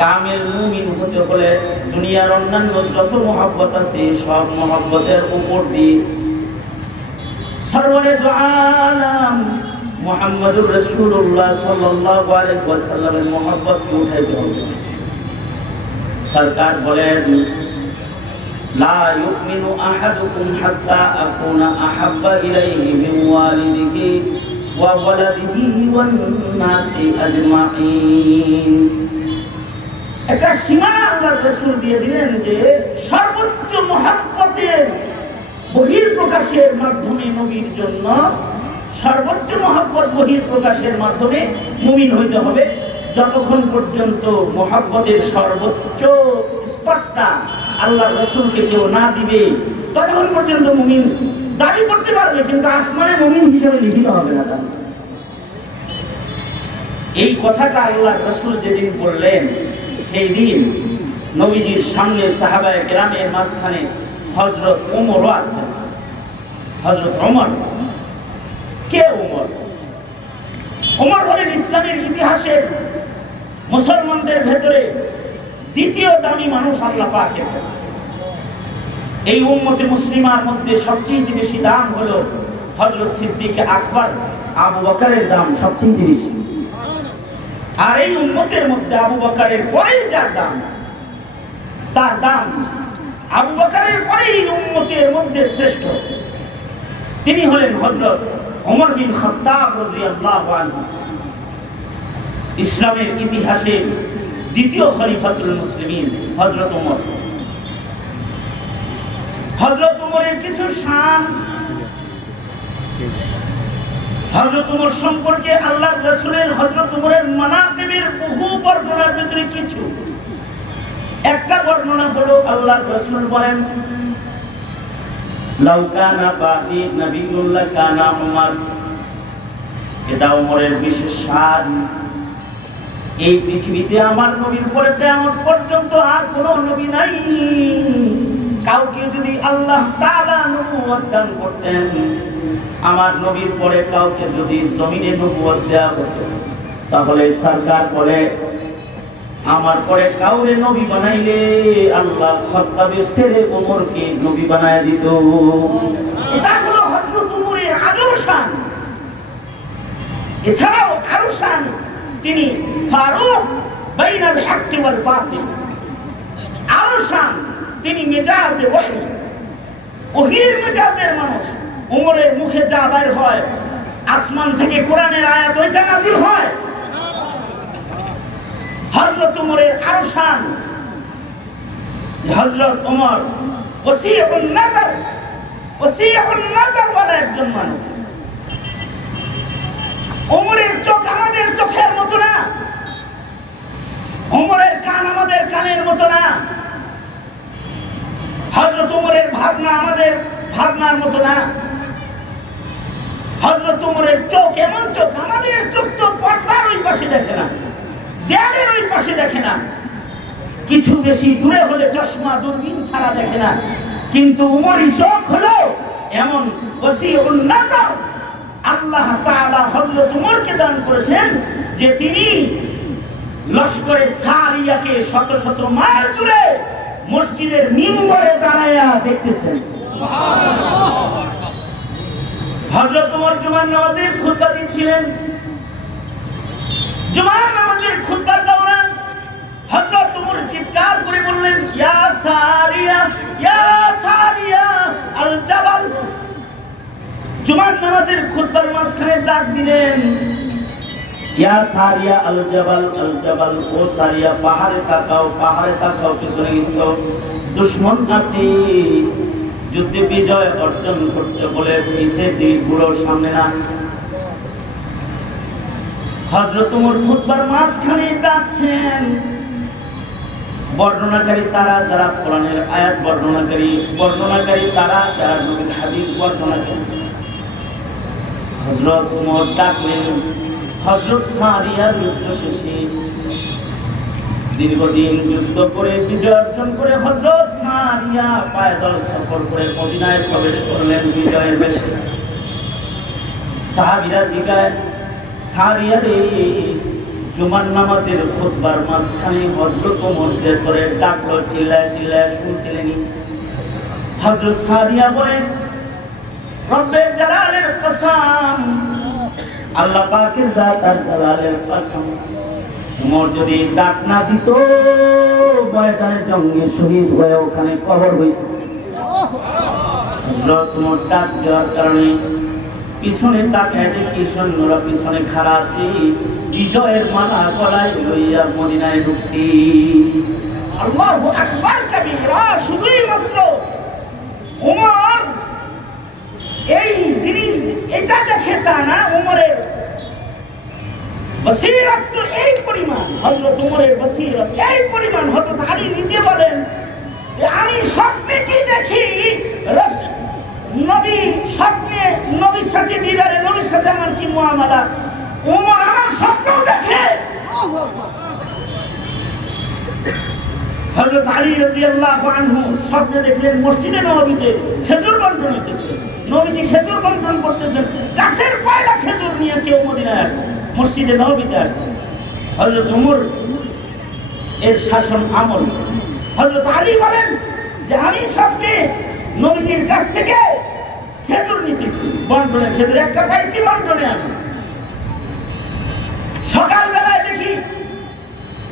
কামেল মুমিন হতে হলে দুনিয়ার অন্যান্য যত মহব্বত আছে সব মহব্বতের উপর দিয়ে সরওয়ারে দু আলাম মুহাম্মদুর রাসূলুল্লাহ সাল্লাল্লাহু আলাইহি ওয়াসাল্লামের মহব্বতকে উঠাইতে হবে। সরকার বলেন, লা ইউমিনু আহাদুকুম হাত্তা আকুনা আহাব্বা ইলাইহি মিন ওয়ালিদিহি ওয়া ওয়ালাদিহি ওয়ান নাসি আজমাইন। একটা সীমানা আল্লাহর রাসূল দিয়ে দিলেন যে সর্বোচ্চ মহব্বতের বহিঃপ্রকাশের মাধ্যমে নবীর জন্য সর্বোচ্চ মহব্বত বহিঃপ্রকাশের মাধ্যমে মুমিন হইতে হবে। যতক্ষণ পর্যন্ত মহব্বতের সর্বোচ্চ স্তরটা আল্লাহর রাসূলকে কেউ না দিবে ততক্ষণ পর্যন্ত মুমিন দাবি করতে পারবে, কিন্তু আসমানে মুমিন হিসেবে লিখিত হবে না। এই কথাটা আল্লাহর রাসূল যেদিন বললেন সেই দিন নবীজির সামনে সাহাবায়ে কেরামের মাঝখানে হযরত ওমরও আছেন। হযরত ওমর কে? ওমর হলেন ইসলামের ইতিহাসের মুসলমানদের ভেতরে দ্বিতীয় দামি মানুষ আল্লাহ পাকের কাছে। এই উম্মতে মুসলিমার মধ্যে সবচেয়ে বেশি দাম হলো হযরত সিদ্দিক আকবর আবু বকরের দাম সবচেয়ে বেশি। আর এই উম্মতের মধ্যে আবু বকরের পরেই যার দাম, তার দাম আবু বকরের পরেই উম্মতের মধ্যে শ্রেষ্ঠ, তিনি হলেন হযরত ওমর বিন খাত্তাব রাদিয়াল্লাহু আনহু, ইসলামের ইতিহাসে দ্বিতীয় খলিফাতুল মুসলিমিন হযরত ওমর। হযরত ওমরের কিছু শান, হযরত ওমর সম্পর্কে আল্লাহর রাসূলের হযরত ওমরের মানাকিবের বহু বর্ণনার ভিতরে কিছু একটা বর্ণনা হলো আল্লাহর রাসূল বলেন, লাউ কানা বাদি নবিয়ুল্লাহ কানা উমর। এটা ওমরের বিশেষ শান। এই পৃথিবীতে আমার নবীর পরে কিয়ামত পর্যন্ত আর কোনো নবী নাই। কাউকে যদি আল্লাহ তাআলা নবুয়ত দান করতেন, আমার নবীর পরে কাউকে যদি জমিনে নবুয়ত দেওয়া হতো, তাহলে সরকার বলে আমার পরে কাউরে নবী বানাইলে আল্লাহ খাত্তাবের ছেলে ওমরকে নবী বানায় দিত। এটা হলো হযরত ওমরের আজম শান। এছাড়াও আরো শান, তিনি ফারুক বাইনাল হক ওয়াল বাতিল। আরো শান, তিনি মেজাজে ওহী, ওহীর মেজাজের মানুষ। ওমরের মুখে যা বাইর হয় আসমান থেকে কোরআনের আয়াত ওইটা নাযিল হয়। হযরত ওমরের আরো শান, হযরত ওমর ওসিউন নজর ওয়ালা একজন মানুষ। ওমরের চোখ আমাদের চোখের মতো না, ওমরের কান আমাদের কানের মতো না, হযরত ওমরের ভাবনা আমাদের ভাবনার মতো না। হযরত ওমরের চোখ এমন চোখ, আমাদের চোখ তো পর্দার ওই পাশে দেখে না, দেয়ালের ওই পাশে দেখে না, কিছু বেশি দূরে হলে চশমা দূরবীন ছাড়া দেখে না। কিন্তু ওমরের চোখ হলো এমন ওসিউন নজর। আল্লাহ তাআলা হযরত ওমরকে দান করেছেন যে তিনি লস্করে সারিয়াকে শত শত মাইল দূরে মসজিদের মিম্বরে দাঁড়ায়া দেখতেছেন। সুবহানাল্লাহ। হযরত ওমর জুমার নামাজের খুতবা দিচ্ছিলেন। জুমার নামাজের খুতবার দৌরান হযরত ওমর চিৎকার করে বললেন, ইয়া সারিয়া আল জাবাল। জুমার নামাজের খুতবার মাঝখানে ডাক দিলেন, ইয়া সারিয়া আল জাবাল, ও সারিয়া পাহাড়ে তাকাও, পিছনে কিন্তু দুশমন আছে, যুদ্ধে বিজয় অর্জন করতে বলে পিছে দিক ঘুরো, সামনে না। হযরত ওমর খুতবার মাঝখানে ডাকছেন। বর্ণনাকারী তারা যারা কোরআনের আয়াত বর্ণনাকারী তারা যারা নবীর হাদিস বর্ণনাকারী। হযরত ওমর ডাকলেন। হযরত সারিয়ার যুদ্ধ শেষে দীর্ঘদিন যুদ্ধ করে বিজয় অর্জন করে হযরত সারিয়া পায়দল সফর করে মদিনায় প্রবেশ করলেন বিজয়ের বেশে। সাহাবীরা জিজ্ঞাসা, সারিয়া রে জুমার নামাজের খুতবার মাঝখানে হযরত ওমর যে করে ডাকলো, চিল্লায় চিল্লায় শুনছিলেন। হযরত সাদিয়া বলেন, রব্বে জালালের কসম, আল্লাহ পাকের জাত আর জালালের কসম, ওমর যদি ডাক না দিত ময়দানে জঙ্গে শহীদ হয়ে ওখানে কবর হইত। হযরত ওমর ডাক দেওয়ার কারণে পিছনে তাকায় দেখি সৈন্যরা পিছনে খাড়া আছি, বিজয়ের মালা গলায় লইয়া মদিনায় ঢুকছি। আল্লাহু আকবার কাবীরা। শুধুই মাত্র ওমর এই জিনিস এটা দেখে তা না, ওমরের বসিরত তো এই পরিমাণ, হযরত ওমরের বসিরত এই পরিমাণ। হযরত আলী নিজে বলেন যে আমি স্বপ্নে কি দেখি, নবী স্বপ্নে নবীর সাথে দিদারে, নবীর সাথে আমার কি মুআমালা, ওমর আমার স্বপ্ন দেখে। হযরত আলী রাদিয়াল্লাহু আনহু স্বপ্নে দেখলেন মসজিদে নববীতে খেজুর বন্টন হইতেছে, নবীজি খেজুর বন্টন করতেছেন, গাছের পয়লা খেজুর নিয়ে কেউ মদিনায় আসছে, মসজিদে নববীতে আসছে। হযরত ওমর এর শাসন আমল। হযরত আলী বলেন যে আমি স্বপ্নে নবীজির কাছ থেকে খেজুর নিতেছি, বন্টনে খেজুর একটা পাইছি, বন্টনে আমি। সকালবেলায় দেখি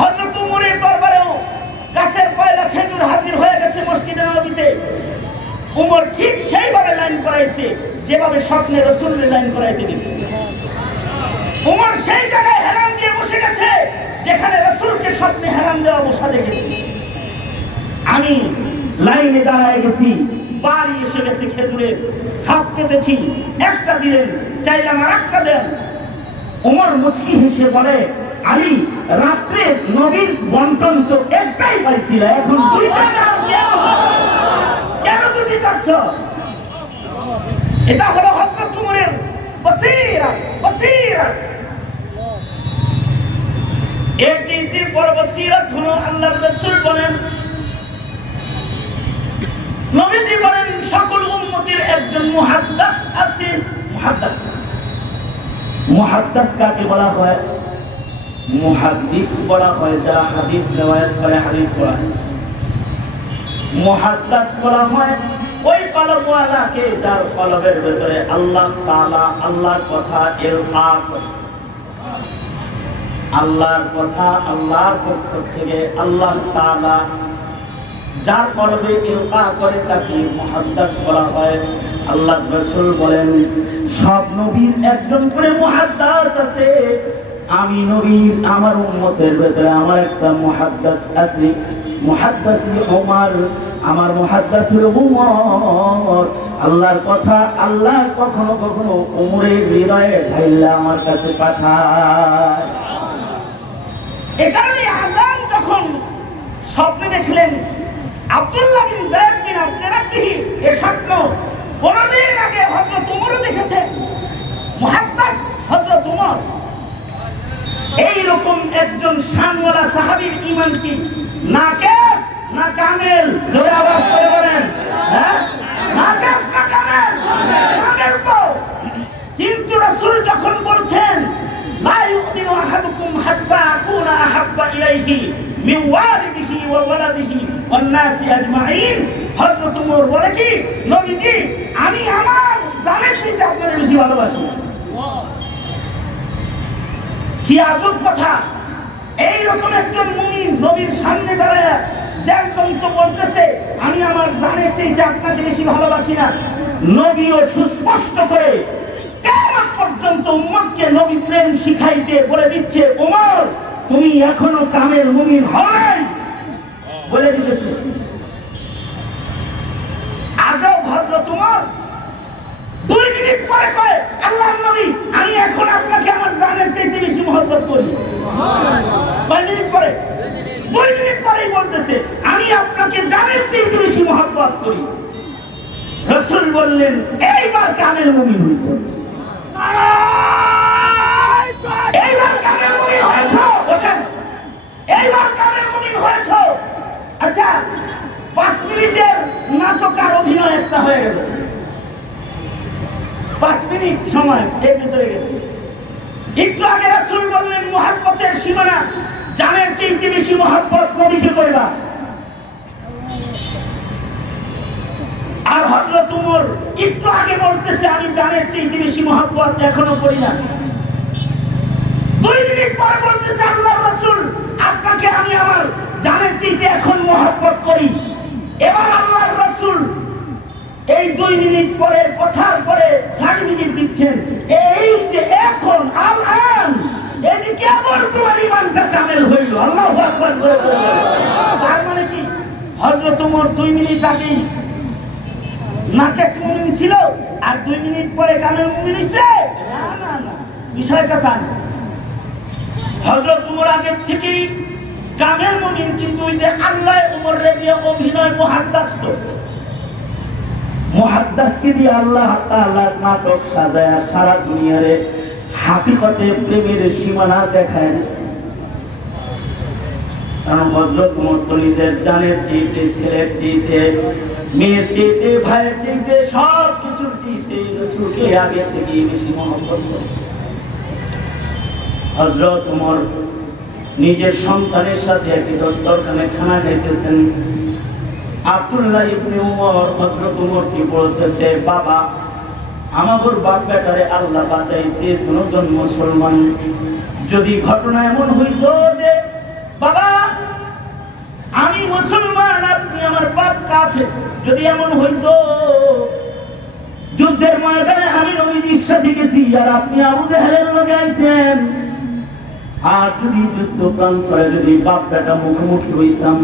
হযরত ওমরের দরবারেও গাছের পয়লা খেজুর হাজির হয়ে গেছে মসজিদে নববীতে। ওমর ঠিক সেইভাবে লাইন করাইছে যেভাবে স্বপ্নে রাসূলের লাইন করাইতে দিয়েছে। ওমর সেই জায়গায় হেলান দিয়ে বসে গেছে যেখানে রাসূলকে স্বপ্নে হেলান দেওয়া বসা দেখেছি। আমি লাইনে দাঁড়ায় গেছি, বাড়ি এসে গেছে খেজুরের, হাত পেতেছি, একটা দিলেন, চাইলাম আর একটা দেন। ওমর মুচকি হেসে বলে, আলী রাত্রে নবীর বন্টন তো একটাই পাইছিল, এখন দুইটা কেন দুটি চাচ্ছ? এটা হলো হযরত ওমরের বসিরত, বসিরত। এক চিন্তির পর বসিরত হলো আল্লাহর রাসূল বলেন, নবীজি বলেন সকল উম্মতের একজন মুহাদ্দিস আছে। মুহাদ্দিস, মুহাদ্দিস কাকে বলা হয়? মুহাদ্দিস বলা হয় যারা হাদিস riwayat করে, হাদিস পড়া। মুহাদ্দিস বলা হয় ওই কলবওয়ালাকে যার কলবের ভিতরে আল্লাহ তাআলা আল্লাহর কথা ইলকা করে, আল্লাহর কথা আল্লাহর পক্ষ থেকে আল্লাহ তাআলা যার কলবে ইলকা করে তাকে মুহাদ্দিস বলা হয়। আল্লাহর রাসূল বলেন সব নবীর একজন করে মুহাদ্দিস আছে, আমি নবীর আমার উম্মতের ভিতরে আমার একটা মুহাদ্দিস আছে। মুহাদ্দিস ওমর, আমার মুহাদ্দিস হলো ওমর। আল্লাহর কথা আল্লাহ কখনো কখনো ওমরের হৃদয়ে ঢাইলা আমার কাছে পাঠায়। এই কারণে আযান যখন স্বপ্নে দেখলেন আব্দুল্লাহ বিন যায়েদ বিন আব্দুর রাব্বিহি, এই স্বপ্ন কোনদিন আগে হযরত ওমরও দেখেছেন। মুহাদ্দিস হযরত ওমর, এইরকম একজন শানওয়ালা সাহাবীর ঈমান কি নাকিস না কামেল? জোরে আওয়াজ করে বলেন, হ্যাঁ নাকিস না কামেল? কামেল তো। কিন্তু রাসূল যখন বলছেন লা ইউমিনু আহাদুকুম হাত্তা আকুনা আহাব্বা ইলাইহি মিন ওয়ালিদিহি ওয়া ওয়ালাদিহি ওয়ান নাসি আজমাইন, হযরত ওমর বলে কি নবীজি আমি আমার জানের চেয়ে আপনাকে বেশি ভালোবাসি। কি আজব কথা! এইরকম একজন মুমিন নবীর সামনে দাঁড়ায় একজন তো বলতেছে আমি আমার জানের চেয়ে আপনাকে বেশি ভালোবাসি না। নবীও সুস্পষ্ট করে কিয়ামত পর্যন্ত উম্মতকে নবী প্রেম শিখাইতে বলে দিচ্ছে, ওমর তুমি এখনো কামেল মুমিন হও নাই, বলে দিতেছে। আজব হযরত ওমর 2 মিনিট পরে কয় আল্লাহর নবী আমি এখন আপনাকে আমার জানের চেয়ে বেশি মহব্বত করি। সুবহানাল্লাহ। 2 মিনিট পরে, 2 মিনিট পরেই বলতেছে আমি আপনাকে জানের চেয়ে বেশি মহব্বত করি। রাসূল বললেন এইবার কামেল মুমিন হইছো, এইবার কামেল মুমিন হয়েছো। বলেন এইবার কামেল মুমিন হয়েছো। আচ্ছা 5 মিনিটের নাটক আর অভিনয় একটা হয়ে গেল, 5 মিনিট সময় এর ভিতরে গেছে। একটু আগে রাসূল বললেন মুহাব্বতের সীমানা জানের চাইতে বেশি মুহাব্বত নবীকে করবা। আর হযরত ওমর একটু আগে বলতেছে আমি জানের চাইতে বেশি মুহাব্বত এখনো করি না। 2 মিনিট পরে বলতেছে আল্লাহর রাসূল আপনাকে আমি আমার জানের চাইতে এখন মুহাব্বত করি। এবার আল্লাহর রাসূল এই 2 মিনিট পরে কথার পরে 60 মিনিট দিচ্ছেন। এই যে এখন আল-আন এটি কেবল তোমার ঈমানটা কামেল হইল। আল্লাহু আকবার। তার মানে কি হযরত ওমর 2 মিনিট আগে নাকেস মুমিন ছিল আর 2 মিনিট পরে কামেল মুমিন হইছে? না না না, বিষয়টা তা না। হযরত ওমর আগে থেকে কামেল মুমিন, কিন্তু ওই যে আল্লাহ ওমরের দিয়ে অভিনয় মুহাদ্দাস তো মুহাদ্দাসকে দিয়ে আল্লাহ তাআলা নাটক সাজায় সারা দুনিয়ারে হাকিকতে প্রেমের সীমানা দেখায়। কারণ হযরত ওমর তো নিজের জানের চাইতে, ছেলের চাইতে, মেয়ের চাইতে, ভাইয়ের চাইতে, সব কিছুর চাইতে রাসূলকে আগে থেকে বেশি মহব্বত করতেন। হযরত ওমর নিজের সন্তানের সাথে একই দস্তরখানে খানা খাইতেছেন। আব্দুল্লাহ ইবনে ওমর হযরত ওমরকে বলতেছে, বাবা আমাগোর বাপ বেটারে আল্লাহ বাঁচাইছে কোনজন মুসলমান। যদি ঘটনা এমন হইতো যে বাবা আমি মুসলমান আপনি আমার বাপ কাফের, যদি এমন হইতো যুদ্ধের ময়দানে আমি নবীজির সাথে গেছি আর আপনি আবু জাহেলের লগে আইছেন, আর যদি যুদ্ধ প্রান্তরে যদি বাপ বেটা মুখোমুখি হইতাম,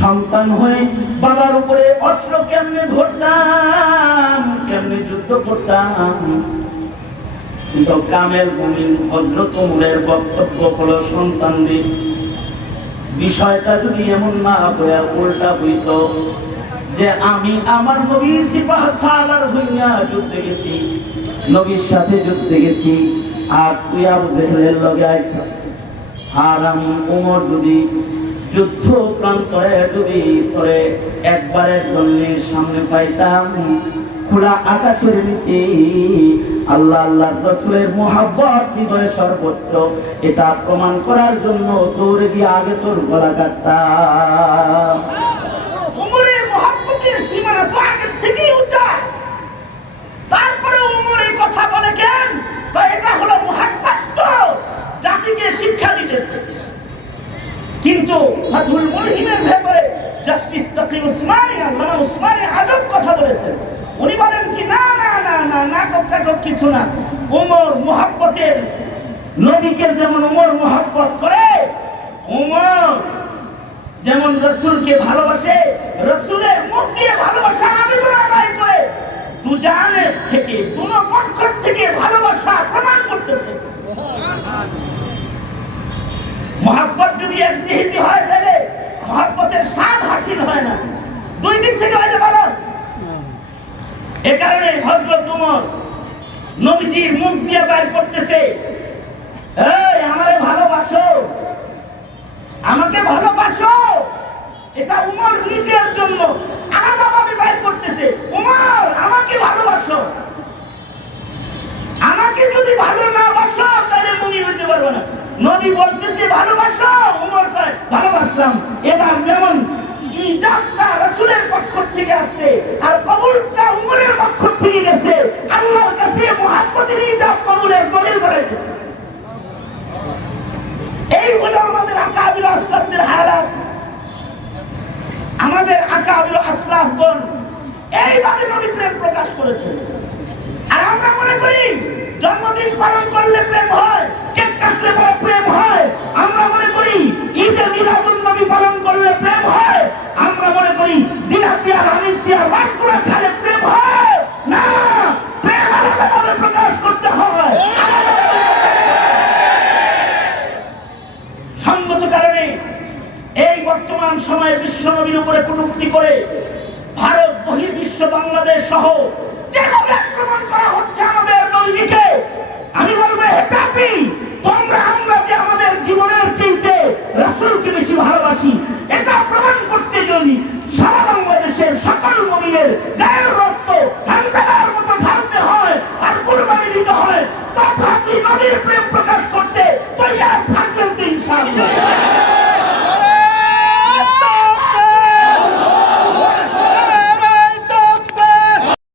সন্তান হয়ে বাবার উপরে অস্ত্র কেমনে ধরতাম, কেমনে যুদ্ধ করতাম। কিন্তু কামেল মুমিন হযরত ওমরের বক্তব্য হলো সন্তানদের বিষয়টা যদি এমন না হয়ে উল্টা হইত যে আমি আমার নবীর সিপাহ সালার হইয়া যুদ্ধে গেছি, নবীর সাথে যুদ্ধে গেছি, আর তুই আবু জাহেলের লগে আইছিস, আর আমি ওমর যদি যুদ্ধ প্রান্তরে যদি করে একবারের জন্য সামনে পাইতাম খোলা আকাশের নিচে আল্লাহ আল্লাহর রাসূলের মুহাব্বত হৃদয়ে সর্বোচ্চ, এটা প্রমাণ করার জন্য দৌড়ে গিয়ে আগে তোর গলা কাটতাম। ওমরের মুহাব্বতের সীমানা তো আগে থেকেই উঁচা। তারপরে ওমর এই কথা বলে কেন? এটা হলো মুহাদ্দাস, তো জাতিকে শিক্ষা দিতেছে। কিন্তু ফাথুল মুলহিমের ভেতরে জাস্টিস তাকি উসমানী, আল্লামা উসমানী আজব কথা বলেছেন। উনি বলেন কি না না না না, নাটক টাটক কিছু না। ওমর মুহাব্বতের নবীকে যেমন ওমর মুহাব্বত করে, ওমর যেমন রাসূলকে ভালোবাসে, রাসূলের মুখ দিয়ে ভালোবাসা আবেদন আদায় করে, দুজানের থেকে দুনো পক্ষ থেকে ভালোবাসা প্রমাণ করতেছে। মুহাব্বত যদি এক জিহিতি হয় তাহলে মুহাব্বতের স্বাদ হাসিল হয় না, 2 দিক থেকে হইলে ভালো। এ কারণে হযরত ওমর নবীজির মুখ দিয়ে বের করতেছে, এই আমারে ভালোবাসো, আমাকে ভালোবাসো। এটা ওমর নিজের জন্য আলাদাভাবে বের করতেছে, ওমর আমাকে ভালোবাসো। আমাকে যদি ভালো না বাসো তাহলে মুমিন হতে পারবে না। নবী বলতেছে ভালোবাসো, ওমর কয় ভালোবাসলাম। এবার যেমন ইজাবটা রাসূলের পক্ষ থেকে আসছে আর কবুলটা ওমরের পক্ষ থেকে গেছে, আল্লাহর কাছে মুহাব্বতের ইজাব কবুলের দলিল বানাইছে। এই হলো আমাদের আকাবির আসলাফদের হালাত। আমাদের আকাবির আসলাফগণ এইভাবে নবী প্রেম প্রকাশ করেছেন। আর আমরা মনে করি জন্মদিন পালন করলে প্রেম হয়, কেক কাটলে প্রেম হয়। আমরা মনে করি ঈদে মিলাদুন নবী পালন করলে প্রেম হয়। আমরা মনে করি জিলাপি আর আমির আর মাছগুলা খেলে প্রেম হয় না। প্রেম আলাদাভাবে প্রকাশ করতে হয়। সঙ্গত কারণে এই বর্তমান সময়ে বিশ্ব নবীর উপরে কটূক্তি করে ভারত বহির্বিশ্ব বাংলাদেশ সহ যেভাবে আক্রমণ করা হচ্ছে আমাদের নবীকে, আমি বলবো হেটাপি তোমরা আমরা যে আমাদের জীবনের চাইতে রাসূলকে বেশি ভালোবাসি,